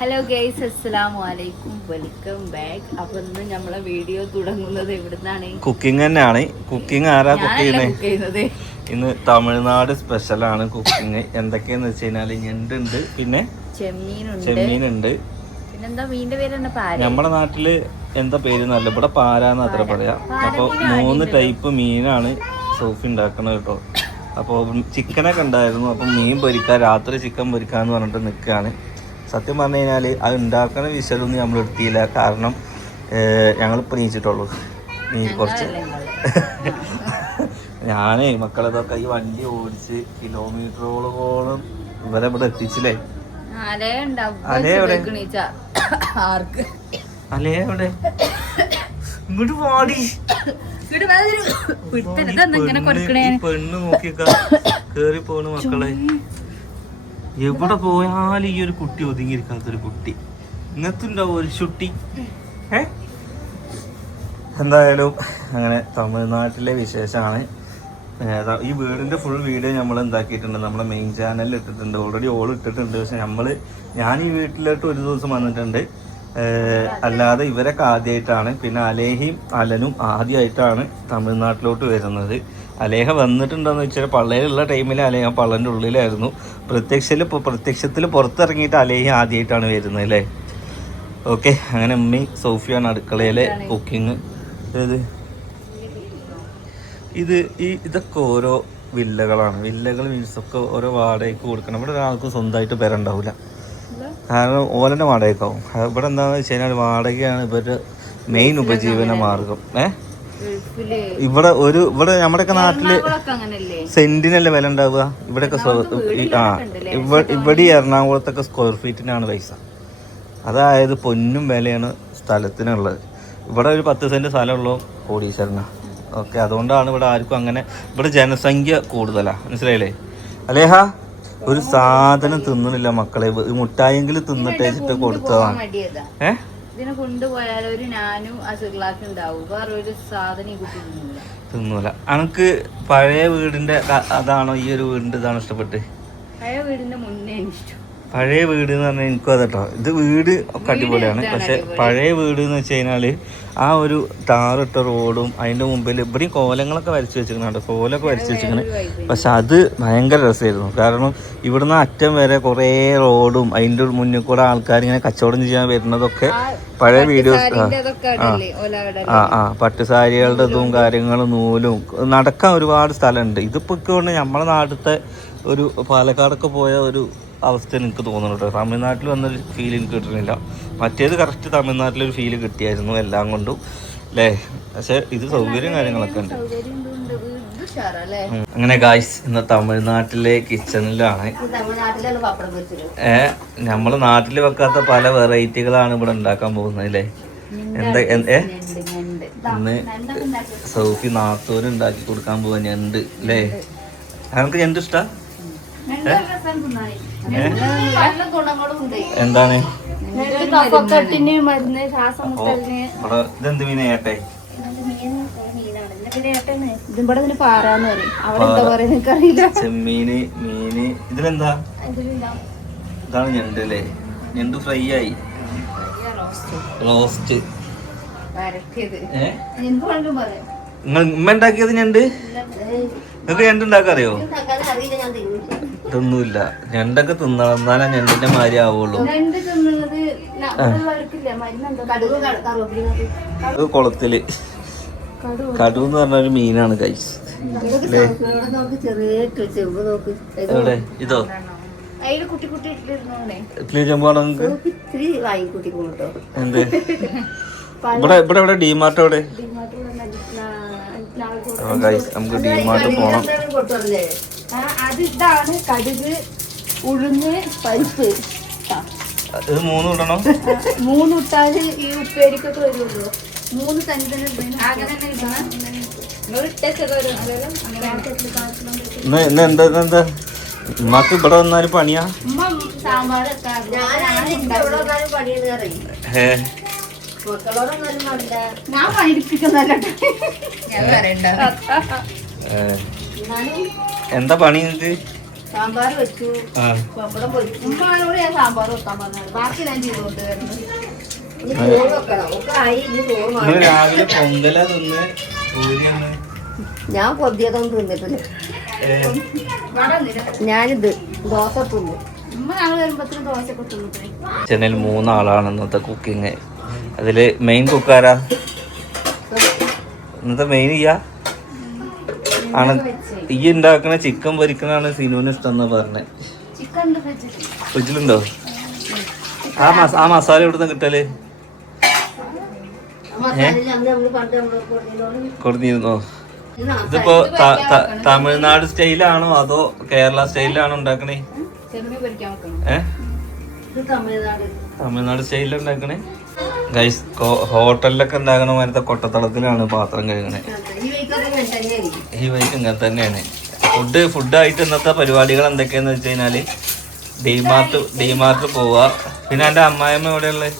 Hello guys, അസ്സലാമു അലൈക്കും, welcome back. അപ്പൊ ഇന്ന് നമ്മളെ വീഡിയോ തുടങ്ങുന്നത് എവിടുന്നാണ്? കുക്കിംഗ് തന്നെയാണ്. കുക്കിംഗ് ആരാ കുക്ക് ചെയ്യുന്നത്? ഇന്ന് തമിഴ്നാട് സ്പെഷ്യലാണ് കുക്കിംഗ്. എന്തൊക്കെയാന്ന് വെച്ച് കഴിഞ്ഞാല് ഞണ്ടുണ്ട്, പിന്നെ ചെമ്മീനുണ്ട്. പിന്നെന്താ മീനിന്റെ പേര്? നമ്മുടെ നാട്ടില് എന്താ പേര് നല്ല, ഇവിടെ പാരാന്ന് അത്ര പറയാ. അപ്പൊ 3 ടൈപ്പ് മീനാണ് സോഫി ഉണ്ടാക്കണത് കേട്ടോ. അപ്പോൾ ചിക്കനൊക്കെ ഉണ്ടായിരുന്നു. അപ്പം മീൻ പൊരിക്കാൻ, രാത്രി ചിക്കൻ പൊരിക്കാന്ന് പറഞ്ഞിട്ട് നിൽക്കുകയാണ്. സത്യം പറഞ്ഞു കഴിഞ്ഞാൽ അത് ഉണ്ടാക്കണ വിഷയമൊന്നും നമ്മൾ എടുത്തില്ല. കാരണം ഞങ്ങളിപ്പോൾ നീച്ചിട്ടുള്ളൂ. കുറച്ച് ഞാനേ മക്കളതൊക്കെ ഈ വണ്ടി ഓടിച്ച് കിലോമീറ്ററോളം ഇവരെ ഇവിടെ എത്തിച്ചില്ലേ. അലേ എവിടെ? ഇങ്ങോട്ട് പാടി പെണ്ണ് നോക്കിക്ക കേറി പോണു മക്കളെ. എവിടെ പോയാലും ഈ ഒരു കുട്ടി ഒതുങ്ങിയിരിക്കാത്തൊരു കുട്ടി. ഇങ്ങനത്തെ ഉണ്ടാവും ഒരു ചുട്ടി. എന്തായാലും അങ്ങനെ തമിഴ്നാട്ടിലെ വിശേഷമാണ്. ഈ വീടിൻ്റെ ഫുൾ വീഡിയോ നമ്മൾ എന്താക്കിയിട്ടുണ്ട്, നമ്മളെ മെയിൻ ചാനലിൽ ഇട്ടിട്ടുണ്ട്. ഓൾറെഡി ഓൾ ഇട്ടിട്ടുണ്ട്. പക്ഷെ ഞാൻ ഈ വീട്ടിലോട്ട് ഒരു ദിവസം വന്നിട്ടുണ്ട്. അല്ലാതെ ഇവരൊക്കെ ആദ്യമായിട്ടാണ്. പിന്നെ അലേഹയും അലനും ആദ്യമായിട്ടാണ് തമിഴ്നാട്ടിലോട്ട് വരുന്നത്. അലേഹ വന്നിട്ടുണ്ടോയെന്ന് വെച്ചാൽ പള്ളയിലുള്ള ടൈമിൽ അലേഹ പള്ളൻ്റെ ഉള്ളിലായിരുന്നു. പ്രത്യക്ഷത്തിൽ പുറത്തിറങ്ങിയിട്ട് അലേഹ ആദ്യമായിട്ടാണ് വരുന്നത് അല്ലേ. ഓക്കെ, അങ്ങനെ ഉമ്മി സോഫിയാണ് അടുക്കളയിലെ കുക്കിങ്. ഇതൊക്കെ ഓരോ വില്ലകളാണ്. വില്ലകൾ മീൻസ് ഒക്കെ ഓരോ വാടകയ്ക്ക് കൊടുക്കണം. ഇവിടെ ഒരാൾക്ക് സ്വന്തമായിട്ട് പേരുണ്ടാവില്ല, കാരണം ഓലൻ്റെ വാടകയ്ക്കാവും. ഇവിടെ എന്താണെന്ന് വെച്ച് കഴിഞ്ഞാൽ വാടകയാണ് ഇവരുടെ മെയിൻ ഉപജീവന മാർഗം. ഇവിടെ നമ്മുടെയൊക്കെ നാട്ടില് സെന്റിനല്ലേ വില ഉണ്ടാവുക. ഇവിടെയൊക്കെ ഇവിടെ എറണാകുളത്തൊക്കെ സ്ക്വയർ ഫീറ്റിനാണ് പൈസ. അതായത് പൊന്നും വിലയാണ് സ്ഥലത്തിനുള്ളത്. ഇവിടെ ഒരു 10 സെന്റ് സ്ഥലമുള്ളൂ കോടീശ്വരനാ. ഓക്കെ, അതുകൊണ്ടാണ് ഇവിടെ ആർക്കും അങ്ങനെ. ഇവിടെ ജനസംഖ്യ കൂടുതലാണ്, മനസ്സിലായില്ലേ. അലേഹ ഒരു സാധനം തിന്നണില്ല മക്കളെ. മുട്ടായെങ്കിലും തിന്നിട്ട് വെച്ചിട്ട് കൊടുത്തതാണ്. ഇതിനെ കൊണ്ടുപോയാൽ തിന്നൂല. അനക്ക് പഴയ വീടിന്റെ അതാണോ ഈ ഒരു വീടിന്റെ ഇതാണോ ഇഷ്ടപ്പെട്ട്? പഴയ വീടിന്റെ മുന്നേ ഇഷ്ടം. പഴയ വീട് എന്ന് പറഞ്ഞാൽ എനിക്കും അതെട്ടോ. ഇത് വീട് ഒക്കെ അടിപൊളിയാണ്. പക്ഷെ പഴയ വീട് എന്ന് വെച്ച് കഴിഞ്ഞാല് ആ ഒരു ടാറിട്ട റോഡും അതിന്റെ മുമ്പിൽ ഇവിടെയും കോലങ്ങളൊക്കെ വരച്ച് വെച്ചിരിക്കുന്നുണ്ട്. കോലൊക്കെ വരച്ച് വെച്ചിരിക്കുന്നത്. പക്ഷെ അത് ഭയങ്കര രസമായിരുന്നു. കാരണം ഇവിടുന്ന് അറ്റം വരെ കുറേ റോഡും അതിൻ്റെ മുന്നിൽ കൂടെ ആൾക്കാർ ഇങ്ങനെ കച്ചവടം ചെയ്യാൻ വരുന്നതൊക്കെ പഴയ വീഡിയോസ്. പട്ടുസാരികളുടെ ഇതും കാര്യങ്ങളും നൂലും നടക്കാൻ ഒരുപാട് സ്ഥലമുണ്ട്. ഇതിപ്പോൾ കൊണ്ട് നമ്മളെ നാട്ടിലത്തെ ഒരു പാലക്കാടൊക്കെ പോയ ഒരു അവസ്ഥ എനിക്ക് തോന്നുന്നുണ്ട്. തമിഴ്നാട്ടിൽ വന്നൊരു ഫീൽ എനിക്ക് കിട്ടുന്നില്ല. മറ്റേത് കറക്റ്റ് തമിഴ്നാട്ടിലൊരു ഫീല് കിട്ടിയായിരുന്നു എല്ലാം കൊണ്ടും അല്ലേ. പക്ഷെ ഇത് സൗകര്യം കാര്യങ്ങളൊക്കെ ഉണ്ട്. അങ്ങനെ ഗായ്സ്, ഇന്ന് തമിഴ്നാട്ടിലെ കിച്ചണിലാണ്. നമ്മള് നാട്ടിൽ വെക്കാത്ത പല വെറൈറ്റികളാണ് ഇവിടെ ഉണ്ടാക്കാൻ പോകുന്നത് അല്ലേ. ഇന്ന് സൗഫി നാത്തൂര് ഉണ്ടാക്കി കൊടുക്കാൻ പോവാ ഞണ്ട് അല്ലേ. നമുക്ക് ഞണ്ട് ഇഷ്ടാ? എന്താണ് ഇതെന്ത് മീന? ഏട്ടെ ചെമ്മീന്, മീന്. ഇതിലെന്താ? ഇതാണ് ഞണ്ട് അല്ലേ. ഞണ്ട് ഫ്രൈ ആയി, റോസ്റ്റ്. നിങ്ങൾ ഉമ്മ ഉണ്ടാക്കിയത് ഞണ്ട്? നിങ്ങൾക്ക് ഞണ്ട് ഉണ്ടാക്കാൻ അറിയോ? ഇതൊന്നുമില്ല. ഞണ്ടൊക്കെ തിന്നണം, എന്നാലേ ഞണ്ടിന്റെ മാതിരി ആവുള്ളൂ. കുളത്തില് കടു എന്ന് പറഞ്ഞ ഒരു മീനാണ് കഴിച്ച്. എവിടെ? ഇതോ ഇഡ്ലി ചെമ്പാണോ നിങ്ങൾക്ക്? എന്ത് ഇവിടെ എവിടെ? ഡിമാർട്ട് എവിടെ? നമുക്ക് ഡിമാർട്ട് പോണം. അതിതാണ് കടുക്, ഉഴുന്ന്, പരിപ്പ്. ഇത് 3 ഇടണം. 3 ഇട്ടാല് ഈ ഉപ്പേരിക്കൊക്കെ വരുള്ളൂ. 3 തന്നെ എന്താ ഉമ്മക്ക് ഇവിടെ വന്നാലും പണിയാ. ഞാൻ പണിപ്പിക്കുന്നല്ല. എന്താ പണി നിങ്ങക്ക്? സാമ്പാർ വെച്ചു, ആ പപ്പടം പൊരിച്ചു. ഉമ്മാനോട് ഞാൻ സാമ്പാർ വെക്കാൻ പറഞ്ഞത്, ബാക്കി ഞാൻ ചെയ്തോണ്ട് വരുന്നു. ഇന്ന് രാവിലെ പൊങ്കല തിന്ന് പൂരിയൊന്ന് ഞാൻ പൊതിയതൊന്നും തിന്നിട്ടില്ല. ഞാനിത് ദോശ തിന്നു. ഉമ്മ ഞങ്ങൾ വരുമ്പോഴത്തേനും ദോശയൊക്കെ തിന്നു. ചെന്നൈയിൽ 3 ആളാണ് ഇന്നത്തെ കുക്കിങ്. അതില് മെയിൻ കുക്കാരാ ഇന്നത്തെ മെയിൻ ഇയ്യാ ആണ്. ഈ ഉണ്ടാക്കണ ചിക്കൻ പൊരിക്കണാണ് സിനുവിന് ഇഷ്ടം എന്നാ പറഞ്ഞേ. ഫ്രിഡ്ജിലുണ്ടോ? ആ മസാല എവിടുന്ന് കിട്ടല്? കൊടുത്തിരുന്നോ? ഇതിപ്പോ തമിഴ്നാട് സ്റ്റൈലാണോ അതോ കേരള സ്റ്റൈലിലാണോ ഉണ്ടാക്കണേ? തമിഴ്നാട് സ്റ്റൈലിൽ ഉണ്ടാക്കണേ ഗൈസ്. ഹോട്ടലിലൊക്കെ ഉണ്ടാക്കണ മാരത്തെ കൊട്ടത്തളത്തിലാണ് പാത്രം കഴുകണേ. ഈ വൈക്ക് ഇങ്ങനെ തന്നെയാണ്. ഫുഡായിട്ട് ഇന്നത്തെ പരിപാടികൾ എന്തൊക്കെയാന്ന് വെച്ച് കഴിഞ്ഞാല് ഡിമാർട്ട് പോവുക. പിന്നെ എൻ്റെ അമ്മായിമ്മ എവിടെയുള്ളത്?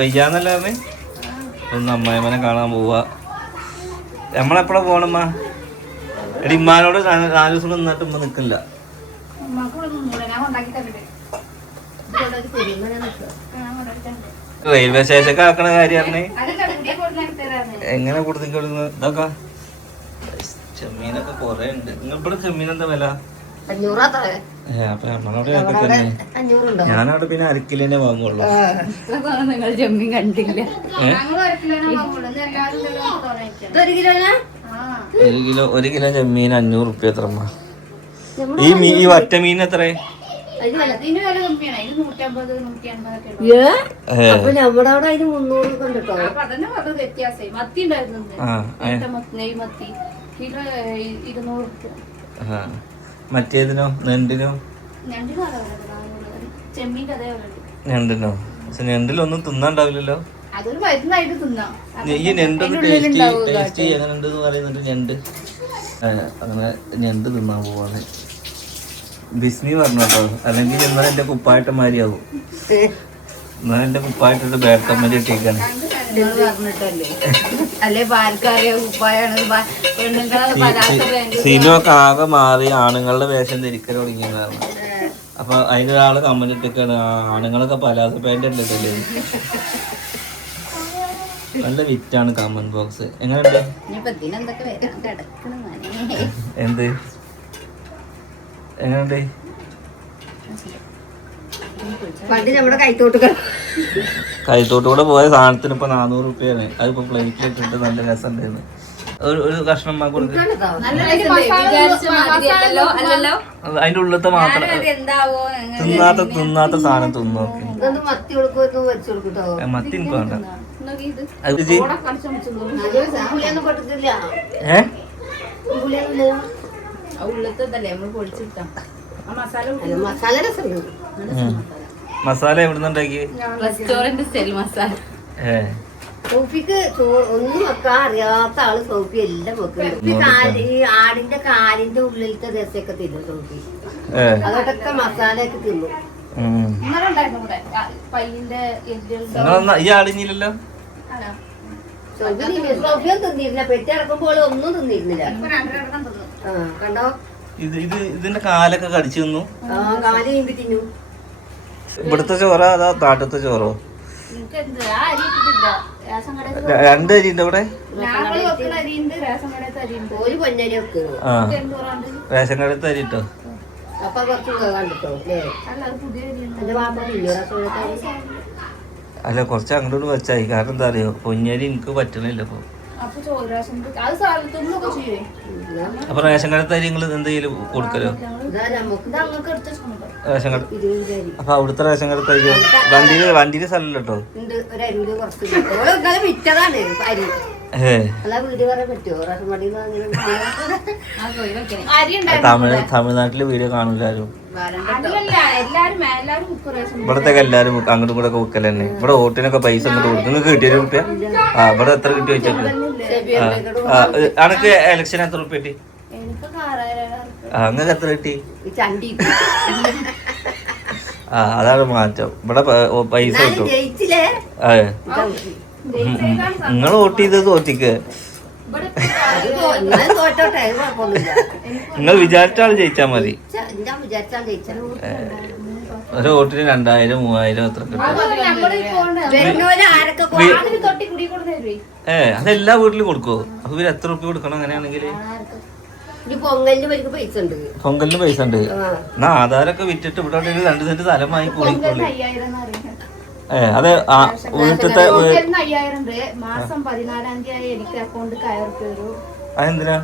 വെയ്യാന്നല്ല പറഞ്ഞേ. ഒന്ന് അമ്മായിമ്മനെ കാണാൻ പോവുക. നമ്മളെപ്പോഴാ പോകണമ്മ? എടി ഇമ്മാനോട് 4 ദിവസം നിന്നിട്ട് ഉമ്മ നിൽക്കില്ല. റെയിൽവേ സ്റ്റേഷനൊക്കെ ആക്കണ കാര്യമാണ്. എങ്ങനെ കൊടുത്തിക്കൊടുക്കുന്ന ഇതൊക്കെ ചെമ്മീനൊക്കെ കൊറേ ഉണ്ട്. ഇവിടെ ചെമ്മീൻ എന്താ വില? അപ്പൊ നമ്മളവിടെ തന്നെ. ഞാനവിടെ പിന്നെ അരക്കിലേനെ വാങ്ങുള്ളൂ. നിങ്ങൾ ചെമ്മീൻ കണ്ടില്ല. 1 കിലോ ചെമ്മീൻ 500 റുപ്യ. എത്രമ്മ ഈ ഒറ്റ മീൻ എത്ര? അപ്പൊ നമ്മുടെ അവിടെ അതിന് 300 കണ്ടിട്ടോ. മറ്റേതിനോ? നെണ്ടിനോ? ഞണ്ടിനോ? പക്ഷെ ഞണ്ടിലൊന്നും തിന്നാണ്ടാവില്ലല്ലോ. ഈ ഞണ്ടൊന്ന് ടേസ്റ്റ് എങ്ങനെയുണ്ട് എന്ന് പറയുന്നുണ്ട്. ഞണ്ട് അങ്ങനെ ഞണ്ട് തിന്നാൻ പോവാണ്. ബിസ്മി പറഞ്ഞു കേട്ടോ, അല്ലെങ്കിൽ ഇന്നലെ എന്റെ കുപ്പായിട്ട് മാരിയാവും. ഇന്നലെ എന്റെ കുപ്പായിട്ടിട്ട് ബാറ്റമ്മ ഇട്ടേക്കാണ്. സിനിമയൊക്കെ ആകെ മാറി ആണുങ്ങളുടെ വേഷം ധരിക്കൽ തുടങ്ങിയതാണ്. അപ്പൊ അതിനൊരാള് കമന്റ് ഇട്ടേക്കാണ്, ആണുങ്ങളൊക്കെ പലാസ പാന്റ് ഉണ്ടല്ലേ. നല്ല വിറ്റാണ് കമന്റ് ബോക്സ്. എങ്ങനെയുണ്ട്? എന്ത് എങ്ങനെയുണ്ട്? കൈത്തോട്ടുകൂടെ പോയ സാധനത്തിന് ഇപ്പൊ 400 റുപ്യാണ്. അതിപ്പോ പ്ലേറ്റിലിട്ടിട്ട് നല്ല രസം ഉണ്ടായിരുന്നു. ഒരു കഷ്ണം കൊടുക്കും. അതിന്റെ ഉള്ളത്തെ മാത്രം തിന്നാത്ത സാധനം തിന്നു നോക്കി. മത്തി എനിക്ക് വേണ്ട. മസാല എവിടുന്നുണ്ടാക്കി? Restaurant style masala. സോഫിക്ക് ഒന്നും വെക്കാൻ അറിയാത്ത ആള് സോഫി എല്ലാം വെക്കുന്നുണ്ട്. ഈ ആടിന്റെ കാലിന്റെ ഉള്ളിലത്തെ രസമൊക്കെ തിന്നും സോഫി. അതൊക്കെ മസാലയൊക്കെ തിന്നു. ഈ ആടിഞ്ഞില്ലല്ലോ. സോഫിയും തിന്നിരുന്നില്ല. പെറ്റിറക്കുമ്പോൾ ഒന്നും തിന്നിരുന്നില്ല. കണ്ടോ? ഇതിന്റെ കാലൊക്കെ കടിച്ചു തിന്നു. കാല് നീമ്പി തിന്നു. ഇവിടുത്തെ ചോറോ അതോ കാട്ടത്തെ ചോറോ? 2 അരിയുണ്ട് ഇവിടെ. ഒരു പൊന്നരി വെക്ക്. റേഷൻ കടത്തെ അരി ഇട്ടോ. അപ്പൊ കുറച്ച് കണ്ടിട്ടോ അല്ലേ? അല്ല കുറച്ച് അങ്ങോട്ട് വെച്ചായി. കാരണം എന്താ അറിയോ, പൊന്നരി എനിക്ക് പറ്റണില്ല ഇപ്പൊ. അപ്പൊ റേഷൻ കടത്തെ അരി നിങ്ങൾ എന്തെങ്കിലും കൊടുക്കലോ? റേഷൻ കട. അപ്പൊ അവിടുത്തെ റേഷൻ കടത്തെ അരി വണ്ടിയില് സ്ഥലമില്ല കേട്ടോ. തമിഴ്നാട്ടില് വീഡിയോ കാണൂല ആരും. ഇവിടത്തേക്ക് എല്ലാരും അങ്ങോട്ടും കൂടെ ഒക്കെ വെക്കൽ തന്നെ. ഇവിടെ ഓട്ടിനൊക്കെ പൈസ അങ്ങോട്ട് കൊടുക്കും. നിങ്ങൾക്ക് കിട്ടിയ റുപ്യ? ആ ഇവിടെ എത്ര കിട്ടി വെച്ചിട്ട്? അനക്ക് ഇലക്ഷൻ എത്ര റുപ്യ കിട്ടി? അങ്ങനെ എത്ര കിട്ടി? അതാണ് മാറ്റം. ഇവിടെ പൈസ കിട്ടും. നിങ്ങൾ വോട്ട് ചെയ്തത് തോറ്റിക്ക്. ഞാൻ തോറ്റോട്ടെ അത് കുഴപ്പമൊന്നുമില്ല. നിങ്ങൾ വിചാരിച്ച ആള് ജയിച്ചാ മതി. ഞാൻ വിചാരിച്ചാൽ ജയിച്ചാൽ ഒരു വോട്ടിന് 2000 3000 അത്ര കിട്ടും. വരുന്നവര് ആരൊക്കെ അതെല്ലാ വീട്ടിലും കൊടുക്കുവോ? അപ്പൊ ഇവര് എത്ര റുപ്യ കൊടുക്കണം അങ്ങനെയാണെങ്കിൽ? ഇനി പൊങ്കലിന് വരിക്ക് പൈസ ഉണ്ട്. പൊങ്കലിന് പൈസ ഉണ്ട്. എന്നാ ആധാരൊക്കെ വിറ്റിട്ട് ഇവിടെ 2 സെന്റ് സ്ഥലം വാങ്ങി കൂടിക്കോളി. അതെ വീട്ടിലത്തെ അതെന്തിനാ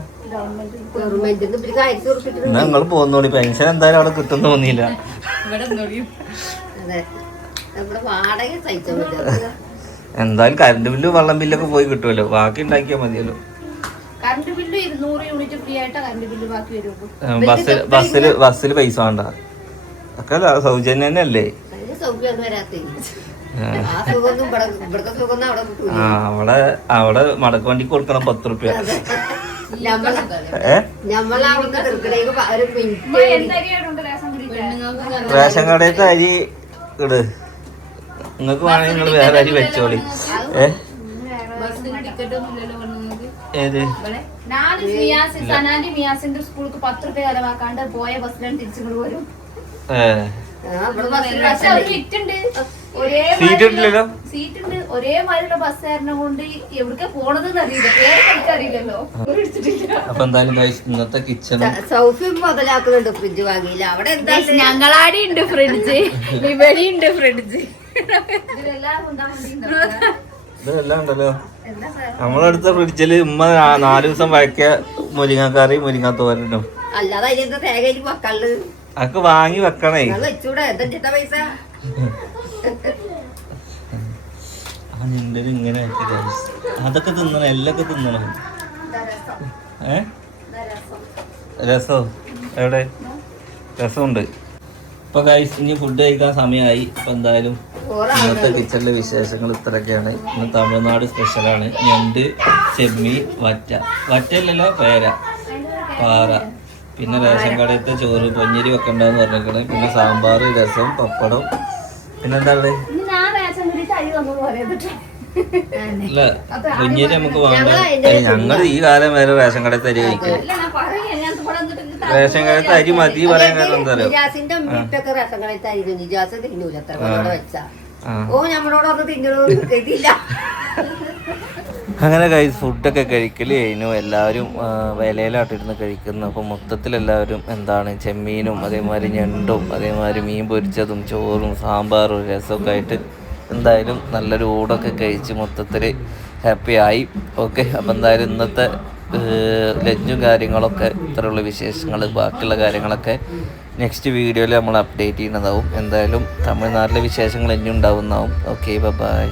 നിങ്ങൾ പോന്നോളി. പെൻഷൻ എന്തായാലും അവിടെ കിട്ടും തോന്നിയില്ല. എന്തായാലും കറണ്ട് ബില്ല് വെള്ളം ബില്ലൊക്കെ പോയി കിട്ടുമല്ലോ. ബാക്കി ഉണ്ടാക്കിയാൽ മതിയല്ലോ. ബസ്സിൽ പൈസ വേണ്ട. ഒക്കെ സൗജന്യം തന്നെ അല്ലേ? അവിടെ മടക്ക് വണ്ടിക്ക് കൊടുക്കണം 10 റുപ്യ. റേഷൻ കടയത്തെ അരി ഇട്. നിങ്ങക്ക് വേണമെങ്കിൽ നിങ്ങൾ വേറെ അരി വെച്ചോളി. ഏത് സ്കൂൾക്ക് 10 റുപ്യ ചെലവാക്കാണ്ട് പോയ ബസ്സിലാണ് തിരിച്ചു വരും. സീറ്റുണ്ട് ഒരേ മാതിരിയുള്ള ബസ്സായിരുന്നു കൊണ്ട് എവിടെ പോണതെന്ന് അറിയില്ലല്ലോ. അപ്പൊ എന്തായാലും ഇന്നത്തെ കിച്ചൺ മുതലാക്കുന്നുണ്ട്. ഫ്രിഡ്ജ് വാങ്ങിയില്ല. അവിടെ എന്താ ഞങ്ങളാടി ഉണ്ട് ഫ്രിഡ്ജ്, ഇവിടെ ഉണ്ട് ഫ്രിഡ്ജ്. ഇതെല്ലാം ഉണ്ടല്ലോ. നമ്മളടുത്ത ഫ്രിഡ്ജില് ഉമ്മ 4 ദിവസം വഴക്കിയ മുരിങ്ങക്കറി മുരിങ്ങാത്തോരനും. അല്ലാതെ അതിന്റെ തേങ്ങ മക്കള് അതൊക്കെ വാങ്ങി വെക്കണേ. വെച്ചൂടെ എന്താ പൈസ? ഇങ്ങനെ അതൊക്കെ തിന്നണം. എല്ലൊക്കെ തിന്നണം. രസോ എവിടെ? രസമുണ്ട്. ഇപ്പൊ ഗൈസ് ഇനി ഫുഡ് കഴിക്കാൻ സമയമായി. ഇപ്പൊ എന്തായാലും ഇന്നത്തെ കിച്ചണിലെ വിശേഷങ്ങൾ ഇത്രയൊക്കെയാണ്. ഇന്ന് തമിഴ്നാട് സ്പെഷ്യലാണ്. ഞണ്ട്, ചെമ്മീൻ, വറ്റല്ലല്ലോ പേര, പാറ, പിന്നെ റേഷൻ കടയത്തെ ചോറ്, പൊഞ്ഞരി വെക്കണ്ടെന്ന് പറഞ്ഞേക്കണേ. പിന്നെ സാമ്പാർ, രസം, പപ്പടം. പിന്നെന്താ ഉള്ളത്? അല്ല പൊഞ്ഞരി നമുക്ക് വാങ്ങാം. ഞങ്ങൾ ഈ കാലം വരെ റേഷൻ കടയത്തെ അരി കഴിക്കും. റേഷൻ കടയത്തെ അരി മതി പറയാൻ കാരണം എന്താ പറയുക? അങ്ങനെ ഫുഡൊക്കെ കഴിക്കല് കഴിഞ്ഞു. എല്ലാവരും വിലയിലാട്ടിരുന്ന് കഴിക്കുന്നു. അപ്പോൾ മൊത്തത്തിൽ എല്ലാവരും എന്താണ് ചെമ്മീനും അതേമാതിരി ഞണ്ടും അതേമാതിരി മീൻ പൊരിച്ചതും ചോറും സാമ്പാറും രസമൊക്കെ ആയിട്ട് എന്തായാലും നല്ലൊരു ഊടൊക്കെ കഴിച്ച് മൊത്തത്തിൽ ഹാപ്പി ആയി. ഓക്കെ, അപ്പോൾ എന്തായാലും ഇന്നത്തെ ലഞ്ചും കാര്യങ്ങളൊക്കെ ഇത്രയുള്ള വിശേഷങ്ങൾ. ബാക്കിയുള്ള കാര്യങ്ങളൊക്കെ നെക്സ്റ്റ് വീഡിയോയിൽ നമ്മൾ അപ്ഡേറ്റ് ചെയ്യുന്നതാവും. എന്തായാലും തമിഴ്നാട്ടിലെ വിശേഷങ്ങൾ ഇനിയും ഉണ്ടാവുന്നതാവും. Okay, by.